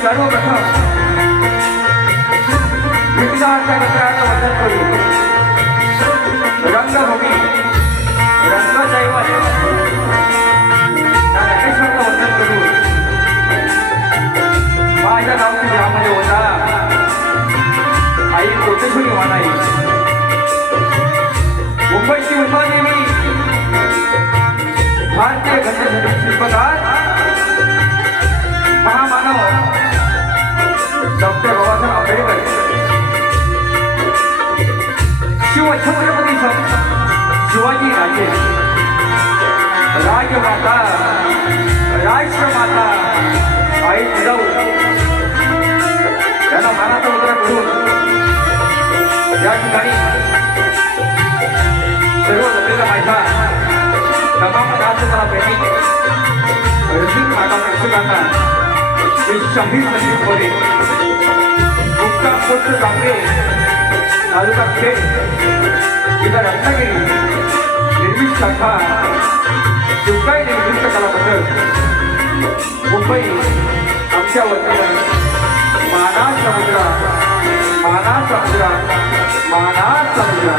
सर्वप्रथम विघ्नाच्या गजराचं वंदन करू. रंगभूमी रंगदैवत त्या नटेश्वरचं वंदन करू. माझ्या गावची ज्यामध्ये होता आई कोटेश्वरी मानाई, मुंबईची उमादेवी, भारतीय घटनेसाठी शिल्पकार महामानव डॉक्टर बाबासाहेब आंबेडकर, शिवछत्रपती शिवाजी राजे, राजमाता राष्ट्रमाता आई जिजाऊ यांना मानाचा मुद्रा करून या ठिकाणी सर्व जमलेला माझ्या तमाम राजकला प्रेमी रसिक नाटा प्रेक्षकांना शाहीर संगीत मध्ये मुक्ता पोस्ट कांबळे तालुका खेड जिल्हा रत्नागिरी निर्मित शाखा शिवकाई निर्मित कलाबद्दल मुंबई आमच्या वतीनं मानाचा मुद्रा मानाचा मुद्रा मानाचा मुद्रा.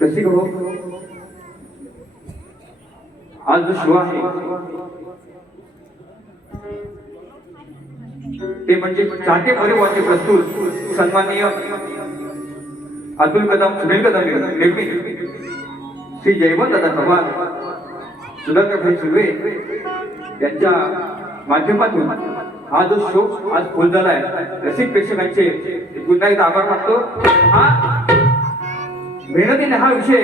कशी हो आज जो शिव आहे ते म्हणजे चाटे परिवाराचे प्रस्तुत सन्माननीय अब्दुल कदम सुनील कदम निर्मित श्री जयवंत दादा चव्हाण सुधाकर भाई सुर्वे यांच्या माध्यमातून हा जो शो आज फुल झालाय. रसिक प्रेक्षकांचे पुन्हा एकदा आभार मानतो. हा मेहनतीने हा विषय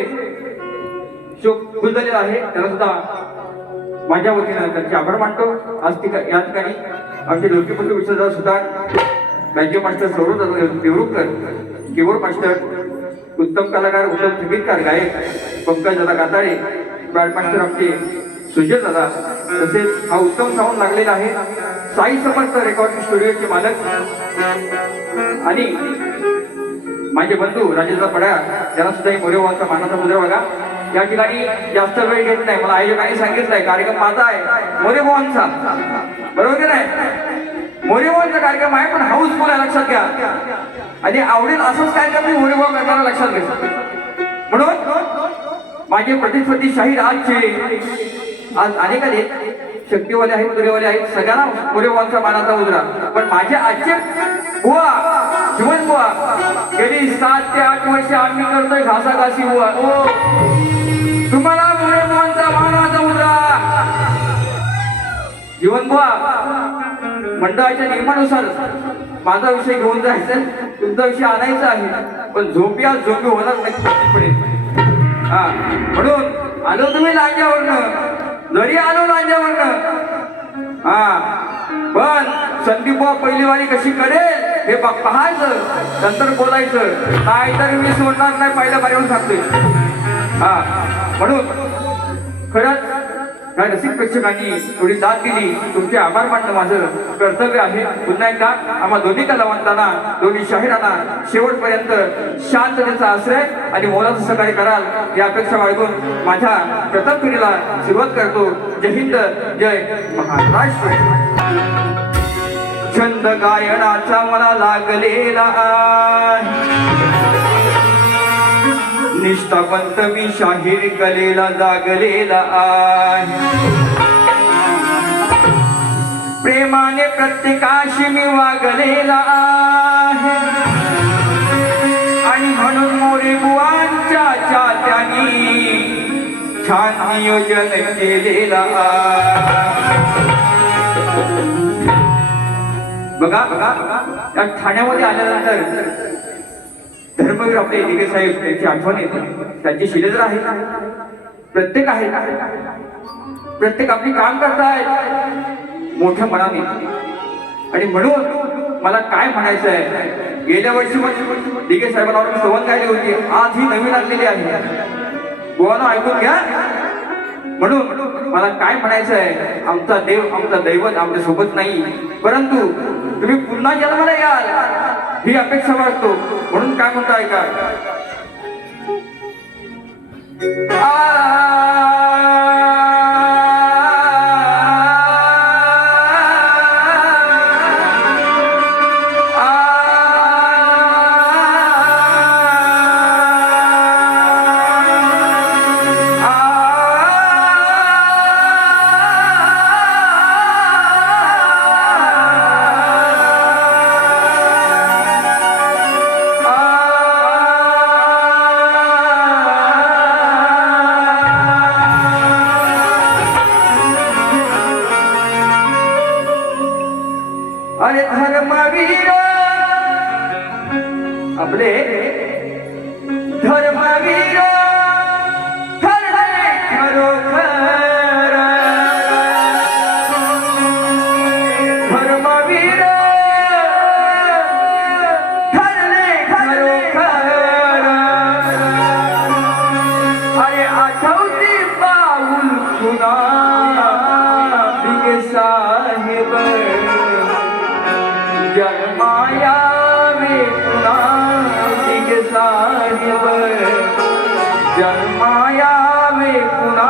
शो फुल झालेला आहे, त्याला सुद्धा माझ्या वतीनं त्यांचे आभार मानतो. आज या ठिकाणी आमचे लोकीपती विश्वदादा सुधार, बँके master Saurav Devrukhkar, keyboard master, उत्तम कलाकार, उत्तम संगीतकार, गायक पंकज दादा काताळे, ब्रँड मास्टर आमचे सुजय दादा, तसेच हा उत्तम साऊंड लागलेला आहे साई समर्थ रेकॉर्डिंग स्टुडिओचे मालक आणि माझे बंधू राजेंद्र पड्या, त्यांना सुद्धा मोरेवांचा मानाचा मुद्रा बघा. या ठिकाणी जास्त वेळ घेत नाही, मला आयोजकांनी सांगितलंय कार्यक्रम माझा आहे मोरेवांचा, बरोबर की नाही? मोरेवांचा कार्यक्रम आहे पण हाऊसफुल आहे, लक्षात घ्या. आणि आवडेल असंच कार्यक्रम मी मोरेवान करताना लक्षात घ्या. म्हणून माझे प्रतिस्पर्धी शाहीर आज अनेक आहेत, शक्तीवाले आहेत, मुद्रेवाले आहेत, सगळ्यांना मोरेवांचा मानाचा मुद्रा. पण माझे आजचे बुवा जीवन बुवा गेली 7 ते 8 वर्ष आम्ही करतोय घासाघासी बुवा. तुम्हाला मोरेवांचा मानाचा मुद्रा. जीवन बुवा मंडळाच्या नियमानुसार माझा विषय घेऊन जायचा, तुमचा विषय आणायचा आहे, पण झोपी होणार नाही. हा म्हणून आलो तुम्ही लांजावरनं, जरी आलो लांजावरनं, हा पण संदीप बुवा पहिली वारी कशी करेल हे पाहायचं, नंतर बोलायचं, नाहीतर मी सोडणार नाही, पहिल्या बारीवर सांगतोय. हा म्हणून खरंच ह्या रसिक प्रेक्षकांनी थोडी दाद दिली, तुमचे आभार मानणं माझं कर्तव्य आहे. पुन्हा एकदा आम्हा दोन्ही कलावंतांना, दोन्ही शाहिरांना शेवटपर्यंत शांततेचा आश्रय आणि मोलाचं सहकार्य कराल या अपेक्षा बाळगून माझ्या प्रथम पिढीला सुरुवात करतो. जय हिंद, जय महाराष्ट्र. छंद गायनाचा मला लागलेला निष्ठावंत मी शाहीर कलेला जागलेला आहे. प्रेमाने प्रत्येकाशी मी वागलेला आहे आणि म्हणून मोरे बुवांच्या चात्यांनी छान नियोजन केलेला आहे. बघा या ठाण्यामध्ये आल्यानंतर धर्मवीर आपले दिगे साहेब त्यांची आठवण येते. त्यांची शिलेदार आहे, प्रत्येक आहे, प्रत्येक आपली काम करतायत मोठ्या मनाने. आणि म्हणून मला काय म्हणायचं आहे, गेल्या वर्षी दिगे साहेबांवर संवाद गायली होती, आज ही नवीन आणलेली आहे, गोवानं ऐकून घ्या. म्हणून मला काय म्हणायचं आहे, आमचा देव आमचा दैवत आमच्या सोबत नाही, परंतु तुम्ही पुन्हा जन्माला याल ही अपेक्षा वाटतो. म्हणून काय म्हणतो ऐका. अरे धर्मवीर आपले धर्मवीर ठरले खरोखर, धर्मवीर ठरले खरोखर. अरे आठवती पाऊल पुन्हा बिगे साहेब, जन्माया में पुन्हा बिगे साहेब, जन्माया में पुन्हा.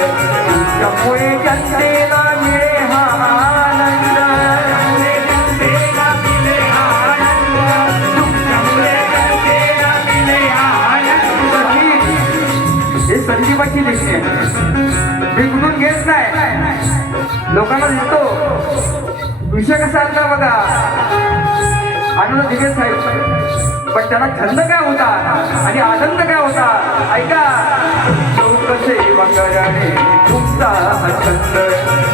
तुझ्यामुळे जनतेला मिळे हा आनंद, जनतेला मिळे हा आनंद, तुझ्यामुळे जनतेला मिळे हा आनंद. हे संजीवाची लिखणी आहे, मी कुठून घेत नाही, लोकांना देतो. विषय कसा असला बघा, आनंद दिगे साहेब, पण त्यांना छंद काय होता आणि आनंद काय होता ऐका. लोकसेवा करणे तुमचा हा छंद,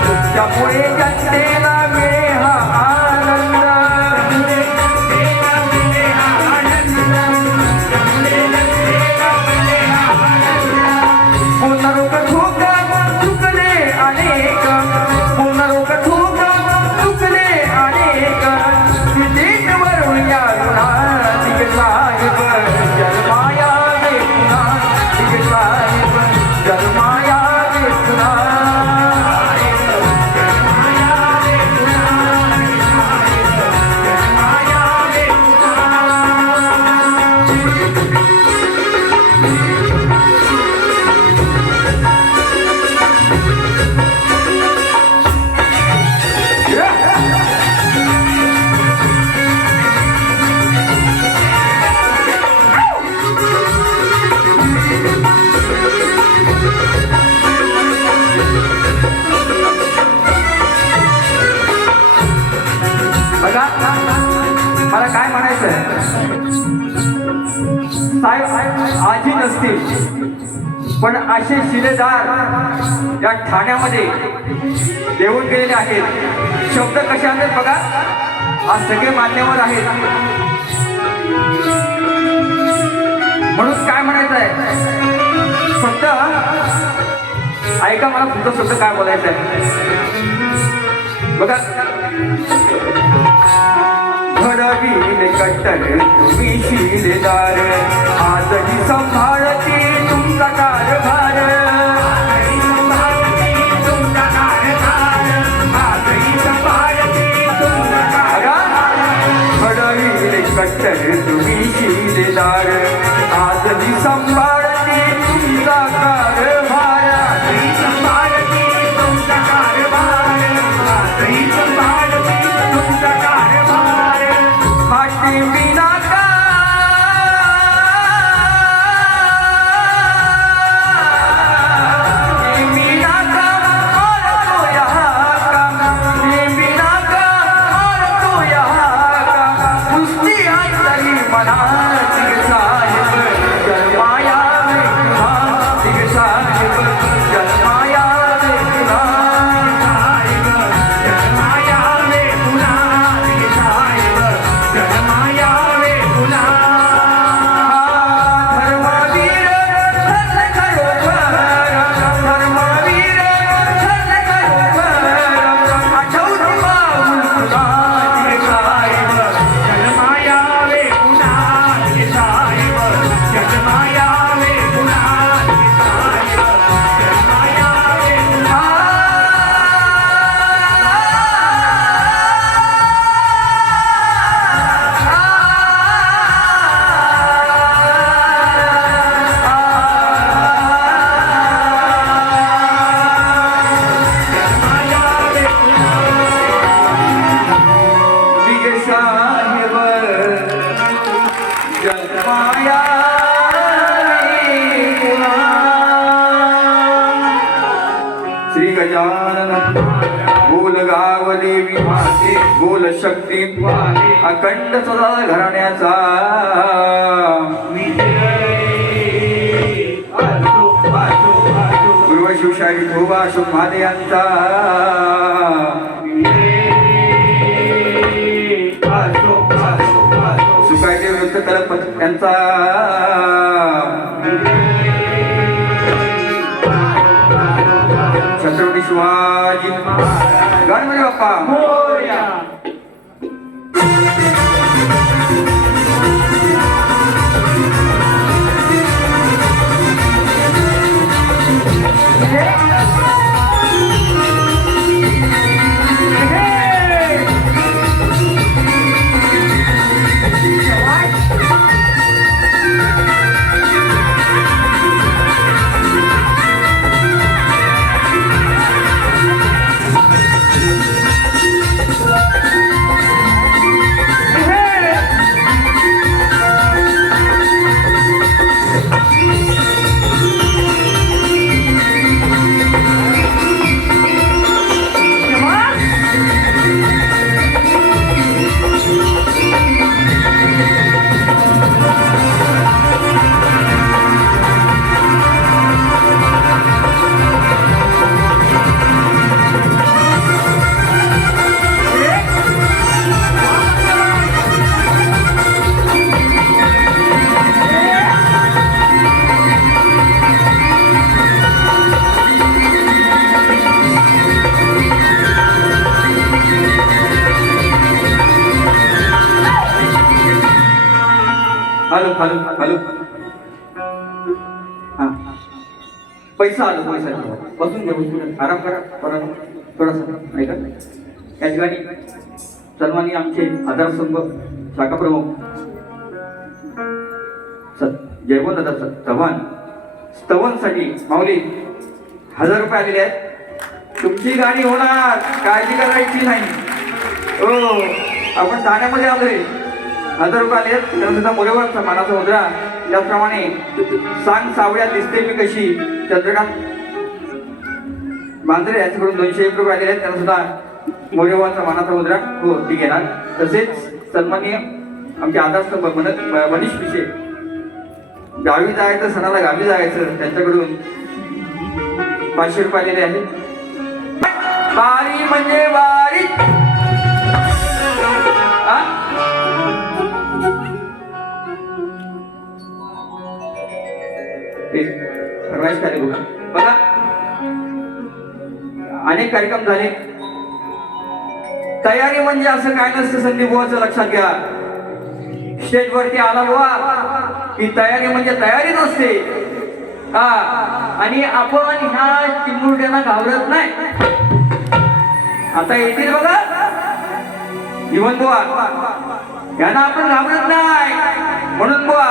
तुमच्यामुळे जनतेला मिळे हा आनंद, जनतेला मिळे हा आनंद, तुमच्यामुळे जनतेला मिळे हा आनंद. पुन्हा लोक धोका चुकले अनेक, पुन्हा लोक धोका चुकले अनेक, देश वरून या ऋणा दिगे साहेब, जन्माया रे पुन्हा दिगे साहेब, जन्माया रे पुन्हा, जन्माया रे पुन्हा. साहेब आजी नसतील, पण असे शिलेदार या ठाण्यामध्ये येऊन गेलेले आहेत. शब्द कसे आहेत बघा, आज सगळे मान्यवर आहेत. म्हणून काय म्हणायचं आहे, फक्त ऐका, मला पुढचा शब्द काय बोलायचं आहे बघा. घडविले कट्टर तुम्ही शिलेदार, आजही संभाळती तुमचा कारभार. घडविले कट्टर तुम्ही शिलेदार, आजही संभाळती तुमचा कारभार. श्री गजानन बोल गाव देवी माते, बोल शक्ती अखंड सदा घराण्याचा. पूर्व शिवशाही भोवा शुभ महादेयांचा. सुकायचे वृत्त कल्पत यांचा. Chhatrapati Shivaji Ganpati Bappa Morya. Hello hello hello. हा पैसा आलो, पैसा बसून घ्या, बसून आराम करा, परत थोडासा ऐका. या ठिकाणी सर्वांनी आमचे आधार स्तंभ शाखा प्रमुख जयवंत दादा चव्हाण स्तवनसाठी माऊली 1000 रुपये आलेले आहेत. तुमची गाणी होणार, काळजी करायची नाही. हो, आपण ठाण्यामध्ये आलोय. 1000 रुपये आले आहेत. त्यानंतर मोरेवरचा मानाचा मुद्रा. त्याचप्रमाणे सांग सावळ्यात दिसते मी कशी चंद्रकांत मांजरे यांच्याकडून 201 रुपये आलेले आहेत. त्यांना सुद्धा मोरेवरचा मानाचा मुद्रा हो ती घेणार. तसेच सन्माननीय आमचे आदर्श मनीष पिशे, गावी जायचं सणाला गावी जायचं, त्यांच्याकडून 500 रुपये आलेले आहेत. वारी म्हणजे वारी, फरमाईश झाले बघा. अनेक कार्यक्रम झाले. तयारी म्हणजे असं काय नसतं संदीप बुवाचं, लक्षात घ्या. स्टेजवरती आला बुवा ही तयारी म्हणजे तयारीच असते. हा, आणि आपण ह्या चिमुरड्यांना घाबरत नाही. आता येतील बघा जीवन बुवा, यांना आपण घाबरत नाही. म्हणून बुवा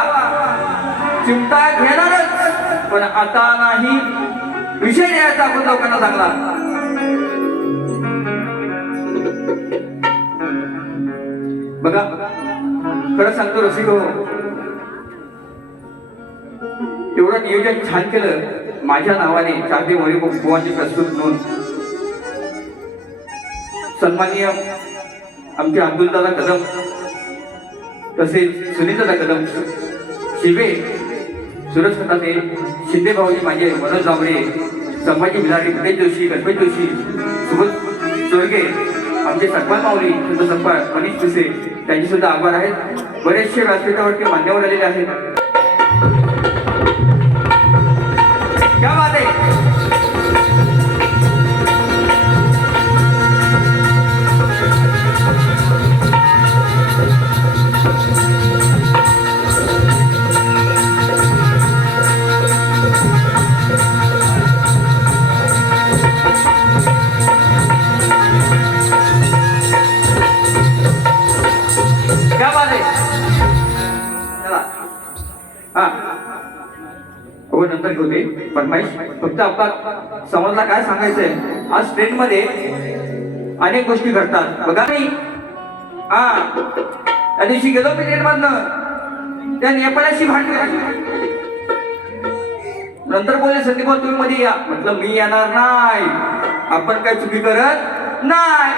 चिमटा घेणारच, पण आता नाही. विषय द्यायचा आपण लोकांना चांगला. बघा खरं सांगतो रसिक हो, एवढं नियोजन छान केलं माझ्या नावाने चांदी मोरी बुवांची प्रस्तुत म्हणून. सन्माननीय आमचे अब्दुलदादा कदम, तसेच सुनीलदादा कदम, शिवे, सुरज खताते, शिंदे भाऊजी माझे, मनोज जांभरे, संभाजी भिलारी, गणेश जोशी, गणपती जोशी, सुबोध चोरगे, आमचे सकपाल माऊली, सुद्धा सकपाल, मनीष पिसे, त्यांचे सुद्धा आभार आहेत. बरेचसे व्यासपीठावरती मान्यवर आलेले आहेत. क्या बात आहे. नंतर घेऊते फरमाईश. फक्त आपला समजला काय सांगायचंय. आज ट्रेन मध्ये अनेक गोष्टी घडतात बघा. नाही त्या दिवशी गेलो मी ट्रेन मधनं, त्या नेपाळाशी भांडण. नंतर बोलले संदीप तुम्ही मध्ये या. म्हटलं मी येणार नाही, आपण काय चुकी करत नाही,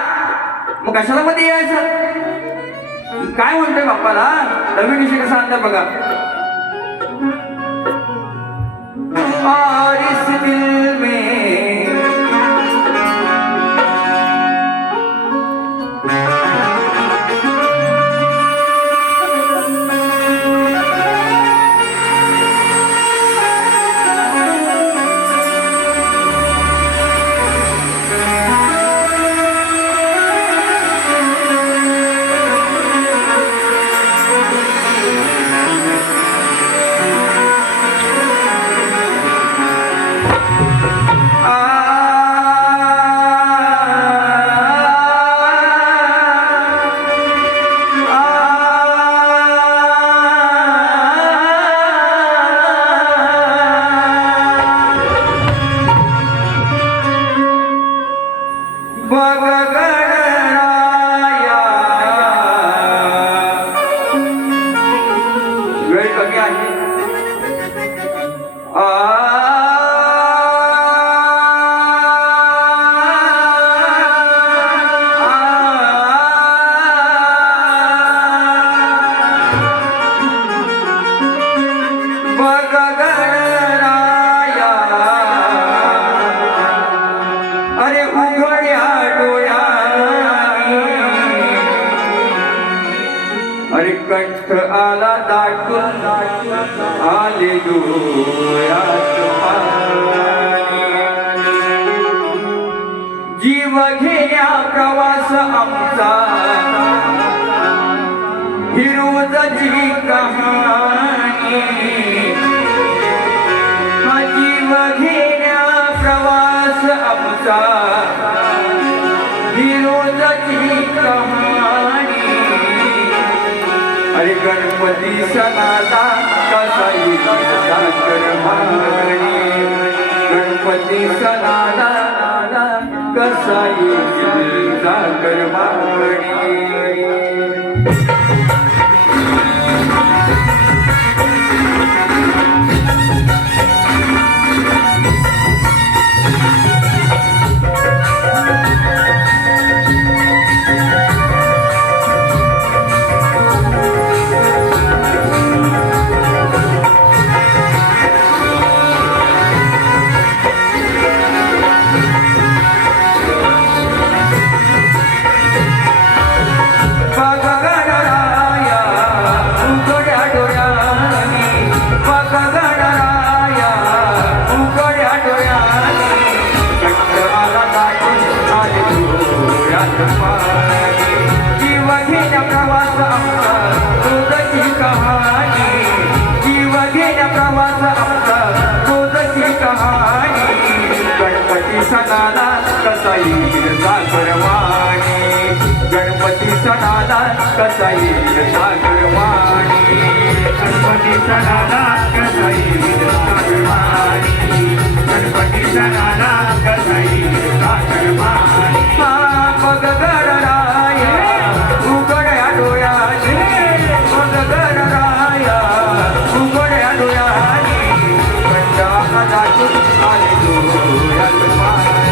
मग कशाला मध्ये यायचं. काय म्हणतोय बाप्पाला, नवीन विषय कसा आणतात बघा. और इस दिल में कंठ आला दाटून आले डोळ्यात पाणी. जीव घेण्या प्रवास आमचा हिरोजची कहाणी. जीव घेण्या प्रवास आमचा हिरोजची कहाणी. अरे गणपती सणाला कसा येईल करमानी. गणपती सणाला कसा येईल करमानी. सणाला कसा येईल सागरवाणी गणपती सणाला कसा येईल सागरवाणी गणपती सणाला कसा येईल सागरवाणी गणपती सणाला कसा येईल सागरवाणी हा मग गणराया उघड्या डोळ्याने मग गणराया उघड्या डोळ्याने कंटाळा दाटून आले डोळ्यात पाणी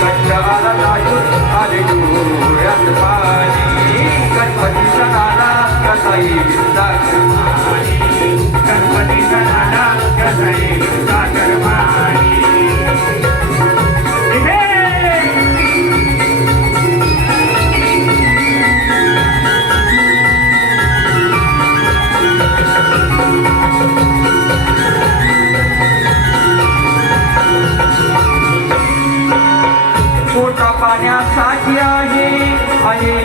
कंटाळा दाटून आले डोळ्यात पाणी गणपती सणाला कसा येईल सागरवाणी गणपती सणाला कसा येईल सागरवाणी पोटा पाण्यासाठी आहे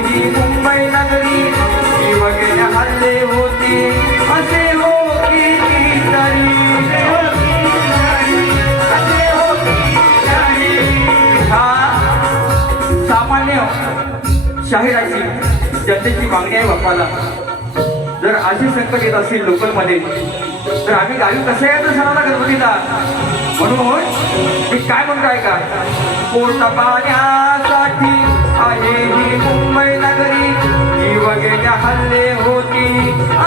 ही मुंबई नगरी वगैरे हल्ले होते असे हो हा सामान्य शाहिराची जनतेची मागणी आहे बाप्पाला. जर असे संकट येत असतील लोकलमध्ये तर आम्ही गावी कसं यायचं सणाला गणपतीला. म्हणून मी काय म्हणतो आहे का पोटा पाण्यासाठी आहे ही मुंबई नगरी ही वगैरे हल्ले होती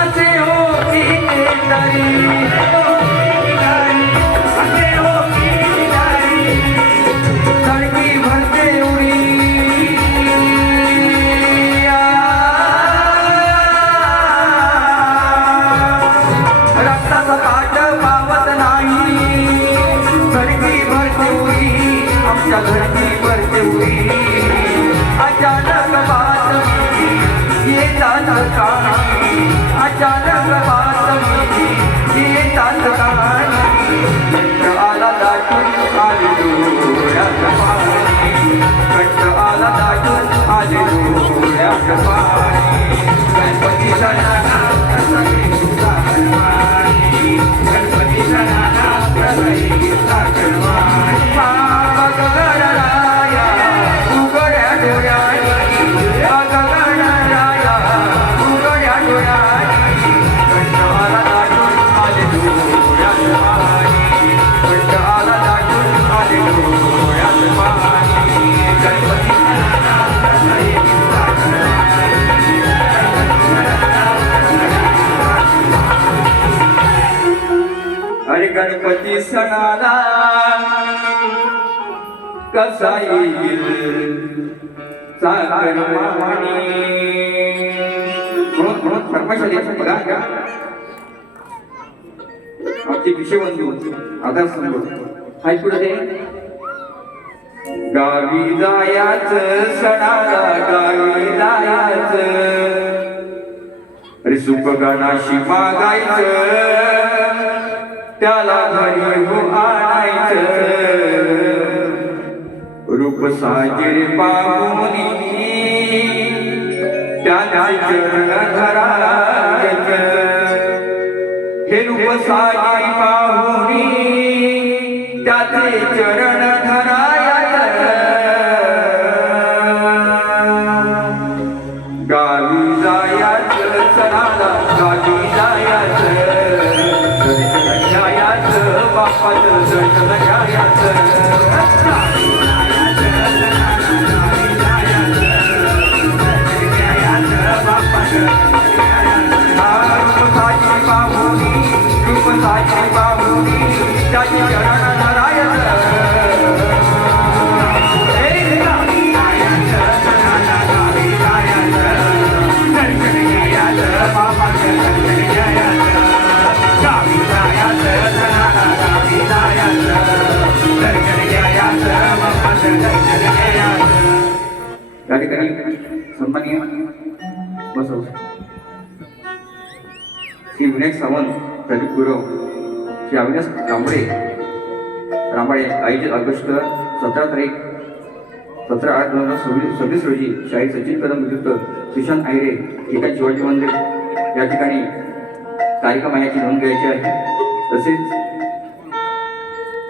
असे होती तरी तडकी भरते उडी रक्ताचा काट पावत नाही धरती भरते उडी आमच्या धरती भरते उडी अचानक बातमी येतात कानी अचानक बातमी येतात कानी कंठ आला दाटून आले डोळ्यात पाणी कंठ आला दाटून आले डोळ्यात पाणी गणपती सणाला कसा येईल सागरवाणी गणपती सणाला कसा येईल सागरवाणी मग गणराया उघड्या डोळ्यानी मग गणराया उघड्या डोळ्यानी कंटाळा दाटून आले डोळ्यात पाणी कंटाळा दाटून आले डोळ्यात पाणी गणपती सणाला कसा येईल सागरवाणी अरे गणपती सणाला कसा येईल सागरवाणी म्हणून फरमाशा द्यायची बघा का आमचे विषयबंधू आधार समोर हाय पुढे ते गावी जायाच सणाला गावी जायाच अरे सुख गाणाशी मागायचं त्याला घरी हो आणायचं रूप साजिरे पाहुनी त्याचे चरण धरायचं हे रूप साजिरे पाहुनी त्याचे चरण धरायचं गावी जायाचं सणाला गावी जायाचं बाप्पाचं दर्शन घ्यायचं रूपसाची बाहुनी त्याची चरण या ठिकाणी सन्माननीय बसव श्री विनायक सावंत प्रदीप गुरव श्री अविनाश रांबाळे आयोजित ऑगस्ट 17 तारीख 17/8/2026 रोजी शाहीर सचिन कदम विरुद्ध सुशांत आयरे एका शिवाजी मंदिर या ठिकाणी कार्यक्रम आहे याची नोंद घ्यायची आहे. तसेच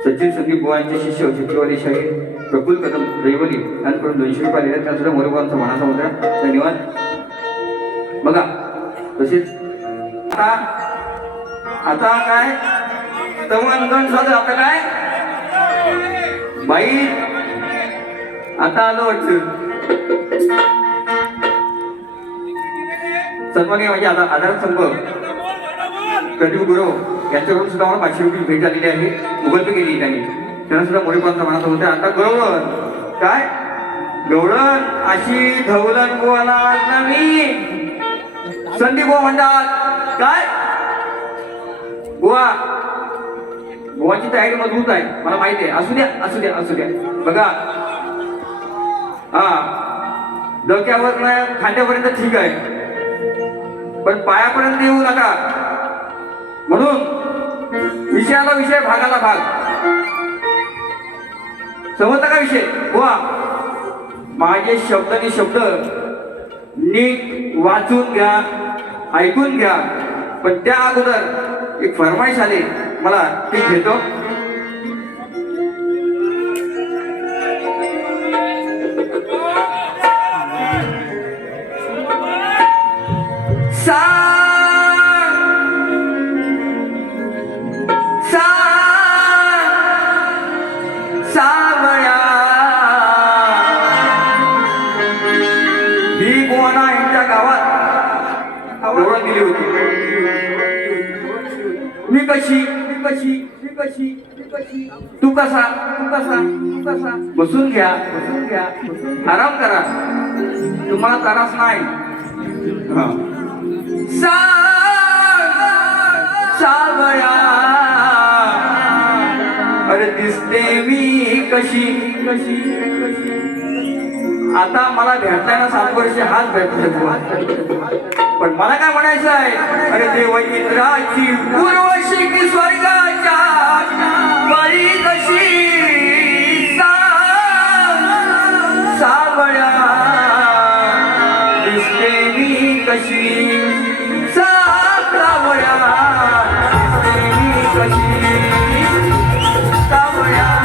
सचिन संदीप बुवांचे शिष्य चित्रवाली शाहीर प्रफुल्ल कदम रैवली यांच्याकडून 200 रुपये आलेले आहेत. त्यांना सुद्धा मोरेबाबांचा मनाचा मुद्रा धन्यवाद. बघा तसेच आता काय तमन झालं आता काय बाई आता आलो वाटतं सन्माननीय माझे आधार स्तंभ प्रदीप गुरव यांच्याकडून सुद्धा मला 500 रुपये भेट झालेली आहे. गुगल पे केली त्यांनी. त्यांना सुद्धा मोरेबाबांचा मनाचा होते. आता गवळण काय गवळण अशी धवलन गोवाला मी संदीप बुवा म्हणतात काय बुवा बुवाची तयारी मजबूत आहे मला माहिती आहे. असू द्या असू द्या असू द्या. बघा हा डोक्यावर खांद्यापर्यंत ठीक आहे पण पायापर्यंत येऊ नका. म्हणून विषयाला विषय भागाला भाग समजता का विषय बुवा. माझे शब्दानी शब्द नीट वाचून घ्या ऐकून घ्या. पण त्या अगोदर एक फरमाईश आली मला ती घेतो. सावळ्या ही गोवाना यांच्या गावात ओळख दिली होती. मी कशी तू कसा बसून घ्या आराम करा तुम्हाला त्रास नाही. सावळ्या अरे दिसते मी कशी आता मला भेटताय ना 7 वर्ष हात भेटतो. पण मला काय म्हणायचं आहे अरे देव इंद्राची उर्वशी की स्वर्गाच्या बाई कशी सावळ्या दिसते मी कशी सावळ्या दिसते मी कशी सावळ्या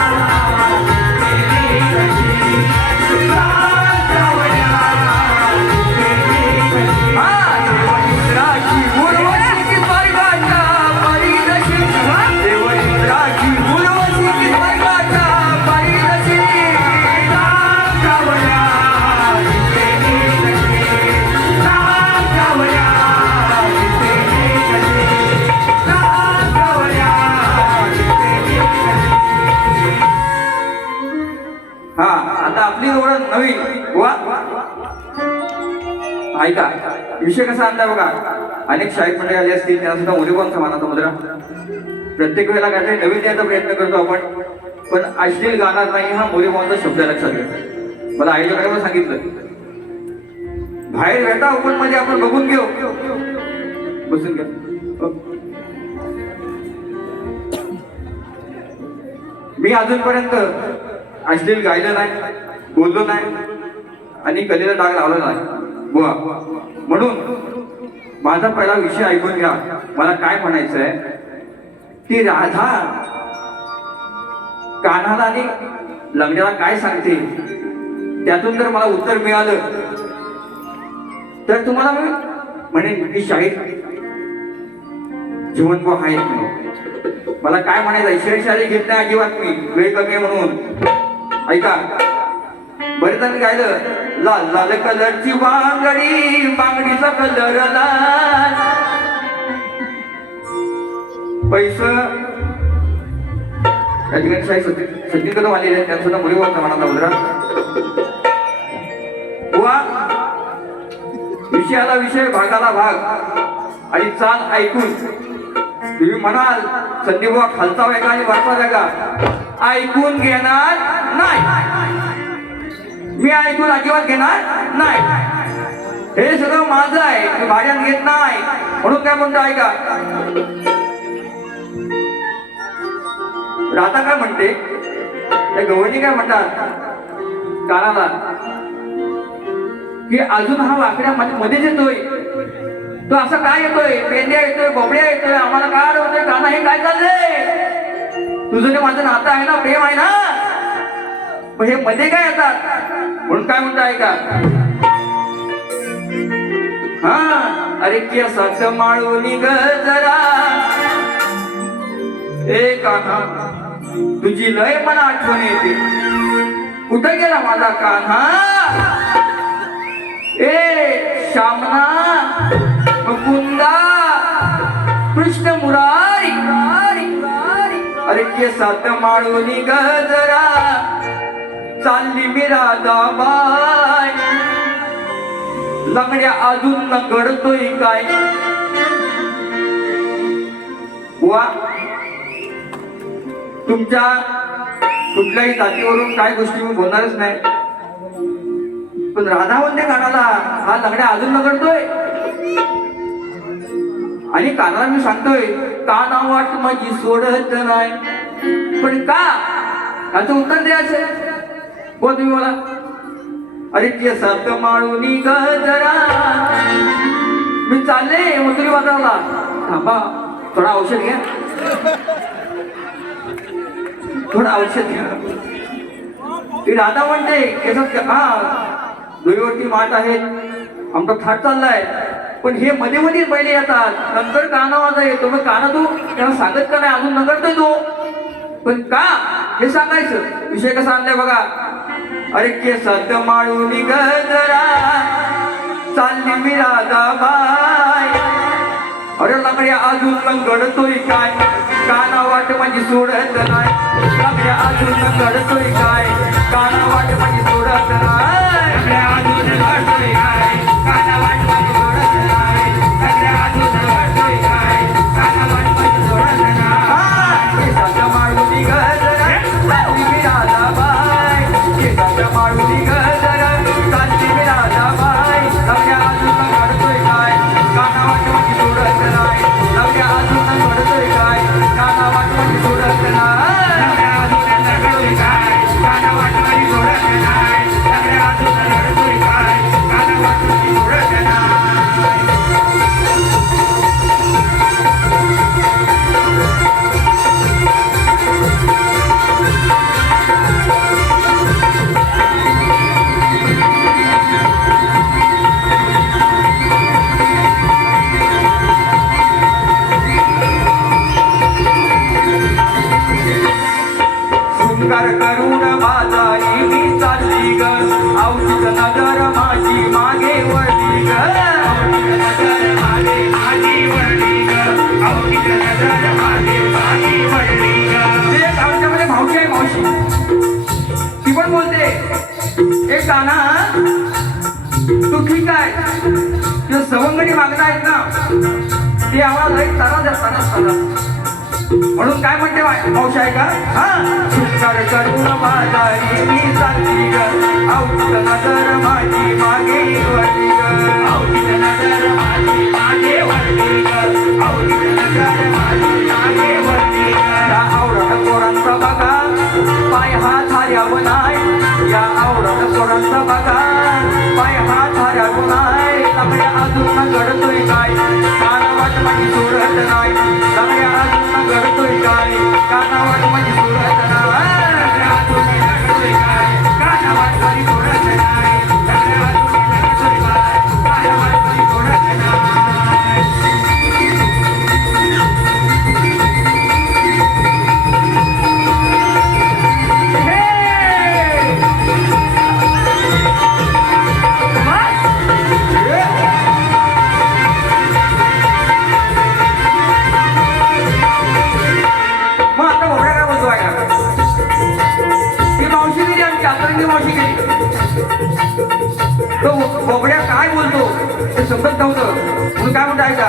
आपली ओळख नवीन वा ऐका विषय कसा आणला बघा. अनेक शाहीर मंडळी आली असतील त्यांना सुद्धा मोरेबाबांचा मानाचा मुद्रा. प्रत्येक वेळेला काहीतरी नवीन द्यायचा प्रयत्न करतो आपण पण अश्लील गाणार नाही हा मोरेबाबांचा शब्द लक्षात घ्या. मला आयोजकांनी सांगितलं बाहेर भेटा ओपन मध्ये आपण बघून घेऊ बसून घ्या. मी अजूनपर्यंत अश्लील गायलं नाही बोललो नाही आणि कलेला डाग लावला नाही बुवा. म्हणून माझा पहिला विषय ऐकून घ्या. मला काय म्हणायचं आहे की राधा कान्हाला आणि लंगड्याला काय सांगते त्यातून जर मला उत्तर मिळालं तर तुम्हाला मी म्हणेन की शाहीर जिवंत आहेत म्हणून. मला काय म्हणायचं ईश्वरशाली घेत नाही अजिबात मी वेळ कमी आहे म्हणून. ऐका बरेच जण गायलं लाल लाल कलरची बांगडीचा कलर लाल पैसा या ठिकाणी शाही सचिन कदम आलेले आहेत त्यांचा मोरेबाबांचा मनाचा मुद्रा. बुवा विषयाला विषय भागाला भाग आणि चाल ऐकून तुम्ही म्हणाल संदीप बुवा खालचा वेगा आणि वरचा वेगा ऐकून घेणार नाही. मी ऐकून अजिबात घेणार नाही. हे सगळं माझं आहे मी भाड्यात घेत नाही. म्हणून काय म्हणतो ऐका राधा काय म्हणते त्या गवळणी काय म्हणतात कानाला की अजून हा वाकड्या मध्येच येतोय तो असा काय येतोय पेंड्या येतोय बोबड्या येतोय आम्हाला काय होतोय काना हे काय चाललंय तुझं जे माझं नातं आहे ना, प्रेम आहे ना, मग हे मध्ये काय येतात म्हणून काय म्हणतो ऐका. हा अरे केसात माळून ग जरा ए कान्हा, तुझी लय मला आठवण येते. कुठं गेला माझा कान्हा? ए श्यामना मुकुंदा कृष्ण मुरारी. अरे केसात माळून ग जरा चालली मी राधाबाई. लंगड्या अजून न घडतोय काय? वा तुमच्या कुठल्याही जातीवरून काय गोष्टी मी बोलणारच नाही, पण राधा म्हणते कानाला हा लंगड्या अजून न घडतोय. आणि कानाला मी सांगतोय काना वाट माझी सोडत नाही, पण का? याचं उत्तर द्यायचं. बोल तुम्ही मला. अरे केसात माळून ग जरा मी चालले मथुरी बाजारला. थांबा थोडा औषध घ्या, थोडं औषध घ्या. ती राधा म्हणते केसात हा डोईवरती माठ आहेत, आमचा थाट चाललाय, पण हे मध्ये मध्ये पहिले येतात, नंतर काना माझा येतो. मग काना तू त्यांना सांगत का नाही अजून नगरतोय तो, पण का हे सांगायचं. विषय कसा आणलाय बघा. अरे केसात माळून ग जरा चालली मी राधाबाई. अरे लंगड्या अजून घडतोय काय? काना वाट माझी सोडत नाही. लंगड्या अजून घडतोय काय? काना वाट माझी सोडत नाही. लंगड्या अजून घडतोय काय? काना वाट माझी सोडत नाही. लंगड्या अजून घडतोय काय? काना वाट माझी सोडत नाही. केसात माळून ग जरा चालली मी राधाबाई. केसात माळून ग जरा चालली मी राधाबाई. लंगड्या अजून घडतोय काय? काना वाट माझी सोडत नाही. लंगड्या अजून घडतोय काय? काना वाट माझी सोडत नाही. लंगड्या अजून घडतोय काय? काना वाट माझी सोडत नाही. लंगड्या अजून घडतोय काय? काना वाट माझी सोडत नाही. शृंगार करून बाजारी मी चालली ग. औषध नजर माझी मागे वळली ग. नजर मागे माझी वळली ग. अवघीच नजर मागे माझी वळली ग. ते आमच्यामध्ये मावशी आहे, मावशी. ती पण बोलते ए काना तू ठीक आहे, तुझं सवंगडी मागणं आहेत ना ते आम्हाला लई तारा. म्हणून काय म्हणते मावशी आहे का? हा शृंगार करून बाजारी मी चालली ग. औषध नजर माझी मागे वळली ग. अवघीच नजर माझी मागे वळली ग. अवघीच नजर माझी मागे वळली ग. या आवडत पोरांचा बघा पाय हात हार्याव नाही. या आवडत पोरांचा बघा पाय हात हार्याव नाही. लंगड्या अजून घडतोय काय? काना वाट माझी सोडत नाही. लंगड्या अजून घडतोय काय? काना वाट माझी सोडत नाही. लंगड्या अजून घडतोय काय? काना वाट माझी सोडत नाही. लंगड्या अजून घडतोय काय? काना वाट माझी सोडत नाही. मग आता घोबड्या काय बोलतो आहे का? ती मावशी गेली आमची आतरंगी मावशी गेली. तो घोबड्या काय बोलतो ते समजत नव्हतं, म्हणून काय म्हणतो ऐका.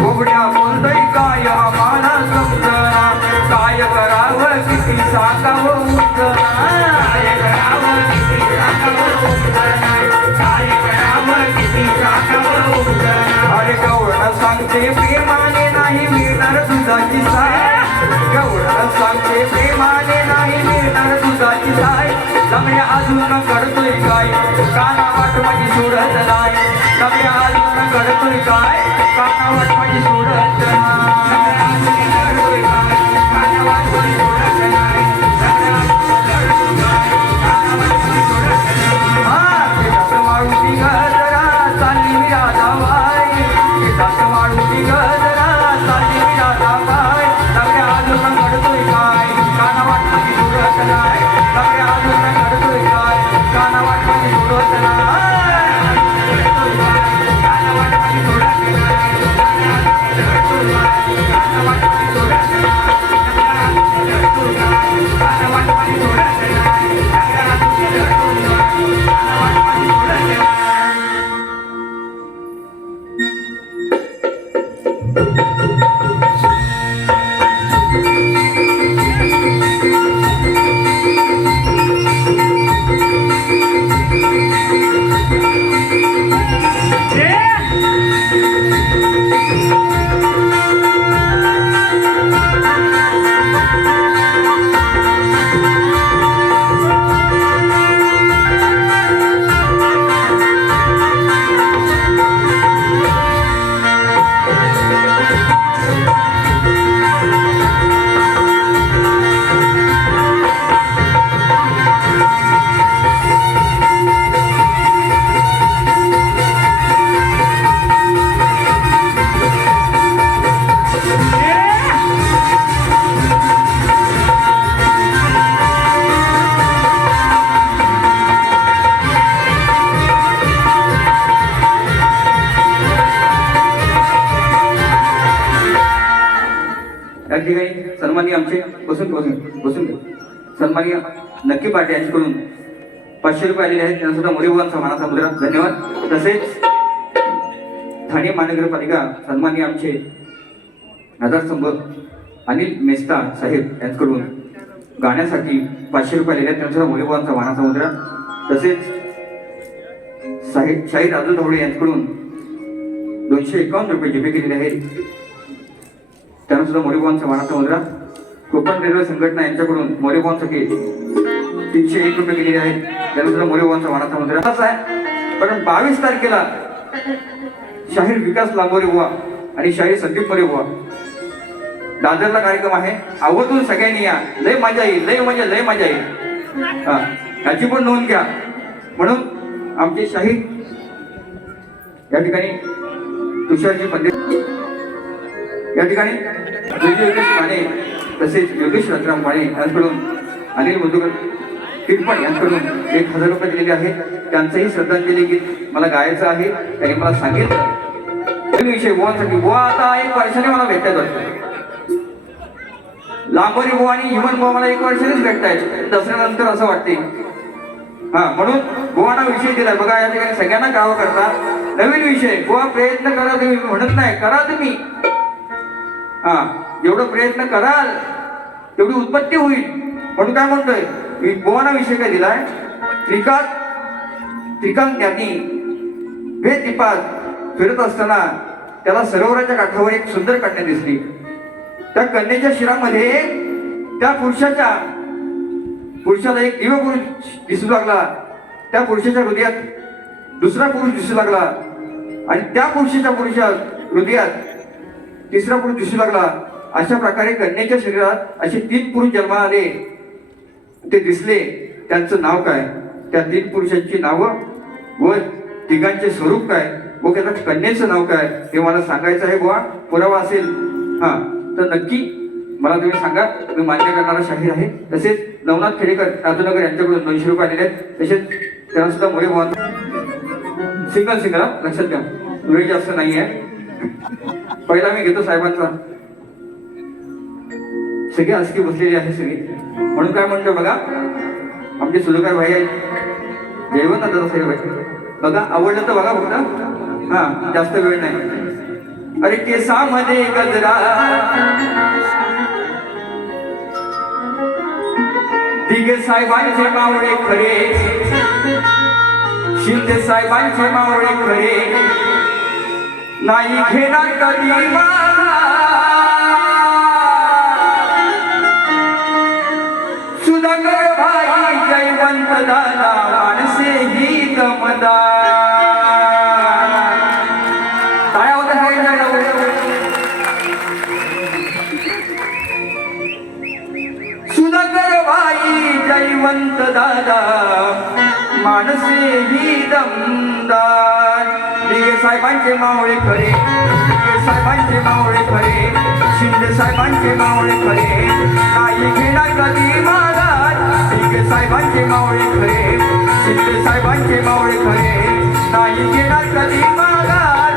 घोबड्या बोलतोय काय आम्हाला समजना. काय करावं किती सांगावं उंचना. काय करावं किती सांगावं उमजना. काय करावं किती सांगावं उमजना. अरे गवळण सांगते प्रेमाने नाही मिळणार दुधाची साय. गवळण सांगते प्रेमाने नाही मिळणार दुधाची साय. लंगड्या अजून घडतोय काय? काना वाट माझी सोडत नाही. लंगड्या अजून घडतोय काय? काना वाट माझी सोडत नाही. लंगड्या अजून घडतोय काय? काना वाट माझी सोडत नाही. या ठिकाणी सन्माननीय आमचे बसून सन्माननीय नक्की पाटील यांच्याकडून 500 रुपये आलेले आहेत, त्यांना सुद्धा मोरेबाबांचा मानाचा मुद्रा धन्यवाद. तसेच ठाणे महानगरपालिका सन्माननीय आमचे आधारस्तंभ अनिल मेस्ता साहेब यांच्याकडून गाण्यासाठी 500 रुपये आलेले आहेत, त्यांना सुद्धा मोरेबाबांचा मानाचा मुद्रा. तसेच शाहीर राजू ढवळे यांच्याकडून 251 रुपये जीपे केलेले आहेत, त्यांना सुद्धा मोरेबाबांचा मानाचा मुद्रा. कोकण रेल्वे संघटना यांच्याकडून मोरेबाबांसाठी 301 रुपये केलेले आहेत, त्यांना सुद्धा मोरेबाबांचा मानाचा मुद्रा. असा आहे पण 22 तारखेला शाहीर विकास लांबोरे बुवा आणि शाहीर संदीप मोरे बुवा दादरला कार्यक्रम आहे, आवर्जून सगळ्यांनी या. लय मजा येईल, लय म्हणजे लय मजा येईल. याची पण नोंद घ्या. म्हणून आमचे शाहीर या ठिकाणी तुषारजी पंडित या ठिकाणी योगेश माने तसेच योगेश रत्नाम माने यांच्याकडून अनिल मधुकर किरपण यांच्याकडून 1000 रुपये दिलेले आहेत. त्यांचंही श्रद्धांजली गीत मला गायचं आहे. त्यांनी मला सांगितलं विषय बुवांसाठी. बुवा आता 1 वर्षाने मला भेटतात वाटतं. लांबोरी बुवा आणि हिमन बुवा मला 1 वर्षानेच भेटतायत. दसऱ्यानंतर असं वाटते. म्हणून बुवांना विषय दिलाय बघा. या ठिकाणी सगळ्यांना गावं करता नवीन विषय. बुवा प्रयत्न करा तुम्ही, म्हणत नाही, करा तुम्ही. जेवढं प्रयत्न कराल तेवढी उत्पत्ती होईल. म्हणून काय म्हणतोय मी, बुवांना विषय काय दिलाय, त्रिकांत ज्ञानी भेददीपात फिरत असताना त्याला सरोवराच्या काठावर एक सुंदर कन्या दिसली. त्या कन्येच्या शिरामध्ये त्या पुरुषाला एक दिव्य पुरुष दिसू लागला. त्या पुरुषाच्या हृदयात दुसरा पुरुष दिसू लागला आणि त्या पुरुषाच्या हृदयात तिसरा पुरुष दिसू लागला. अशा प्रकारे कन्येच्या शरीरात असे 3 पुरुष जन्माला आले. ते दिसले. त्यांचं नाव काय, त्या 3 पुरुषांची नावं व तिघांचे स्वरूप काय व त्याच्या कन्येचं नाव काय हे मला सांगायचं आहे. बुवा पुरावा असेल तर नक्की मला तुम्ही सांगा. मी मान्य करणारा शाहीर आहे. तसेच नवनाथ खेडेकर राजनगर यांच्याकडून 200 रुपये आलेले आहेत. तसेच त्यांना सुद्धा मोरे बुवा सिंगल लक्षात घ्या, वेळ जास्त नाही आहे. पहिला मी घेतो साहेबांचा. सगळे आसकी बसलेली आहे सगळी. म्हणून काय म्हणतो बघा, आमचे सुधाकर भाई आहेत, जयवंत दादा साहेब आहेत बघा. आवडलं तर बघा फक्त, जास्त वेळ नाही. अरे केसामध्ये गजरा दिगे साहेबांचे मावळे खरे, शिंदे साहेबांचे मावळे खरे, नाही घेणार कधी सुधाकर भाई जयवंत दादा माणसे ही दमदार. टाळ्या होत्या सुधाकर भाई जयवंत दादा माणसे ही दमदार. दिगे साहेबांचे मावळे खरे, साहेबांचे मावळे खरे, शिंदे साहेबांचे मावळे खरे, नाही घेणार कधी माघार. दिगे साहेबांचे मावळे खरे, शिंदे साहेबांचे मावळे खरे, नाही घेणार कधी माघार.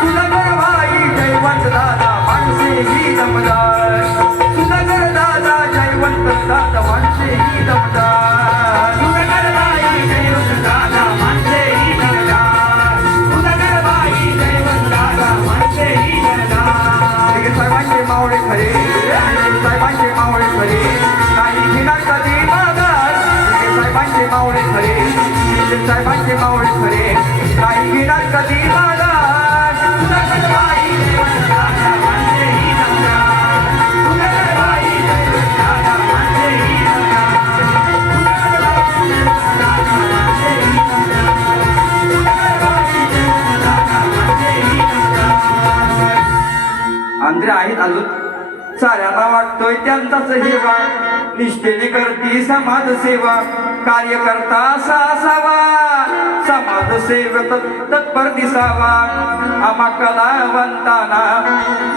सुधाकर भाई जयवंत दादा माणसे ही दमदार. सुधाकर दादा जयवंत दादा माणसे ही दमदार. सुधाकर भाई जयवंत दादा माणसे ही दमदार. सुधाकर भाई जयवंत दादा माणसे ही दमदार. दिगे साहेबांचे मावळे खरे, साहेबांचे मावळे खरे, नाही घेणार कधी माघार. दिगे साहेबांचे मावळे खरे, शिंदे साहेबांचे मावळे खरे, नाही घेणार कधी माघार. सुधाकर भाई जयवंत दादा माणसे ही दमदार. सुधाकर भाई जयवंत दादा माणसे ही दमदार. सुधाकर भाई जयवंत दादा माणसे ही दमदार. सुधाकर भाई जयवंत दादा माणसे ही दमदार. आंध्र आहेत अजून. साऱ्यांना वाटतोय त्यांचाच हेवा, निष्ठेने करती समाजसेवा, कार्यकर्ता असा असावा, समाजसेवेत तत्पर दिसावा. आम्हा कलावंतांना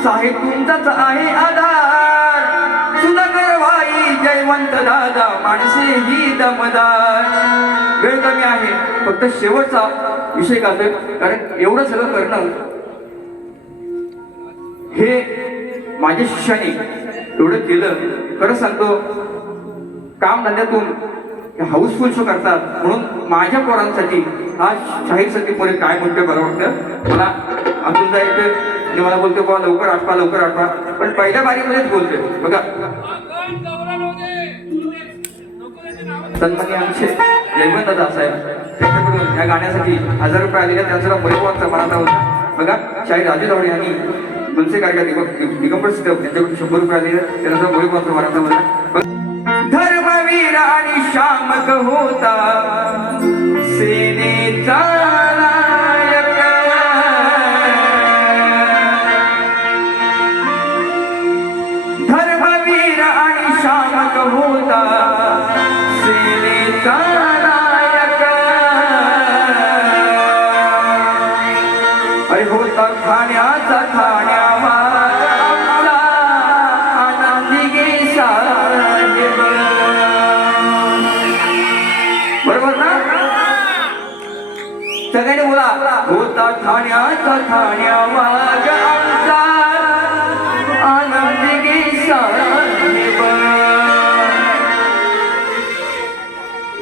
साहेब तुमचाच आहे आधार. सुधाकर भाई जयवंत दादा माणसे ही दमदार. वेळ कमी आहे, फक्त शेवटचा विषय घालतोय कारण एवढं सगळं करणं हे माझ्या शिष्याने एवढं केलं. खरं सांगतो, काम धंद्यातून हाऊसफुल शो करतात म्हणून माझ्या पोरांसाठी हा शाहीर संधी पोरे काय म्हणतोय बरं वाटतं मला. अब्दुल येतोय मला बोलतो बाबा लवकर आठवा लवकर आठवा, पण पहिल्या बारीमध्येच बोलतोय बघा. सन्मान्य आमचे जयवंत दादा साहेब त्यांच्याकडून या गाण्यासाठी 1000 रुपये आलेले, त्यांचा परिवारचा मराठा होता बघा. शाहीर राजू धावडे यांनी मनसे कार्यक्रम दिगंबर सिद्धप यांच्याकडून 100 रुपये आलेले, त्यांचा परिवारचा मराठा होता. धर्मवीर आणि शामक होता सेनेचा नायक, धर्मवीर आणि शामक होता सेनेचा नायक. अरे होता ठाण्याचा ठाण्यावा आनंदी गे साहेब. बरोबर ना? सगळ्यांनी बोला. होता ठाण्याचा ठाण्यावा आमचा आनंदी गे साहेब.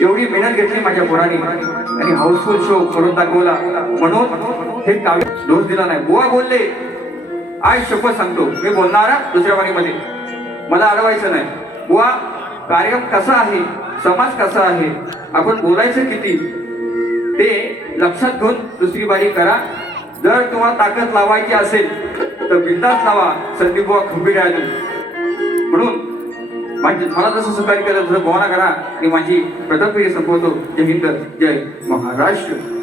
एवढी मेहनत घेतली माझ्या पोरांनी आणि हाऊसफुल शो करून दाखवला म्हणून हे काव्य दोष दिला नाही. बुवा बोलले, आज शपथ सांगतो मी बोलणार दुसऱ्या वाणीमध्ये, मला अडवायचं नाही. बुवा कार्यक्रम कसा आहे, समाज कसा आहे, आपण बोलायचं किती ते लक्षात घेऊन दुसरी बारी करा. जर तुम्हाला ताकद लावायची असेल तर बिंदास लावा, संदीप बुवा खंबीर आहे. म्हणून मला जसं सहकार्य केलं तसं बोला करा आणि माझी प्रथम पिढी संपवतो. जय हिंद, जय महाराष्ट्र.